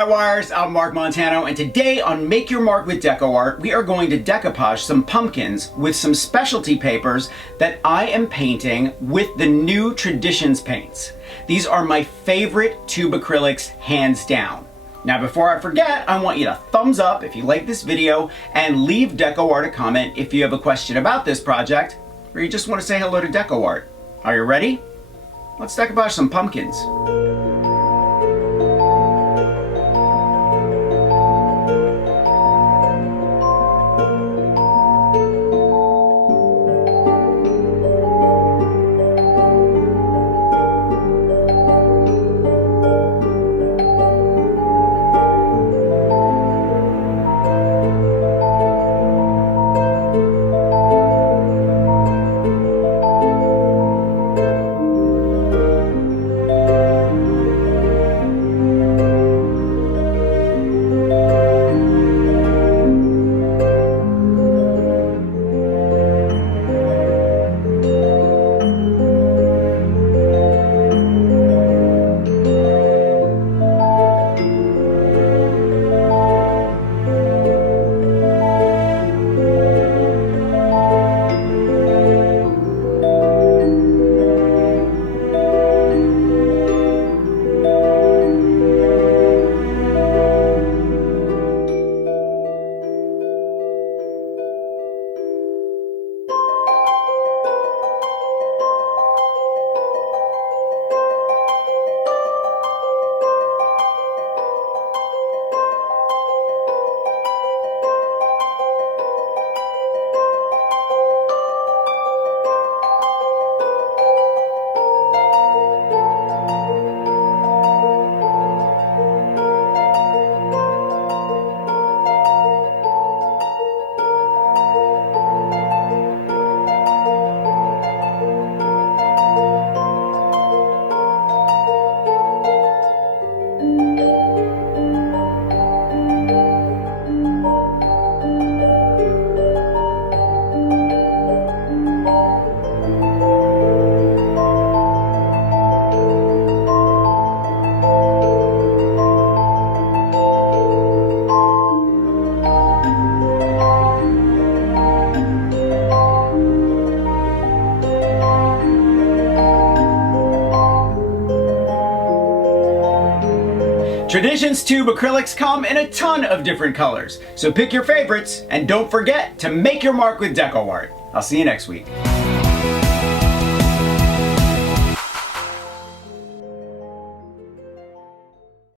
DIYers, I'm Mark Montano, and today on Make Your Mark with DecoArt, we are going to decoupage some pumpkins with some specialty papers that I am painting with the new Traditions paints. These are my favorite tube acrylics, hands down. Now before I forget, I want you to thumbs up if you like this video and leave DecoArt a comment if you have a question about this project or you just want to say hello to DecoArt. Are you ready? Let's decoupage some pumpkins. Traditions tube acrylics come in a ton of different colors, so pick your favorites and don't forget to make your mark with DecoArt. I'll see you next week.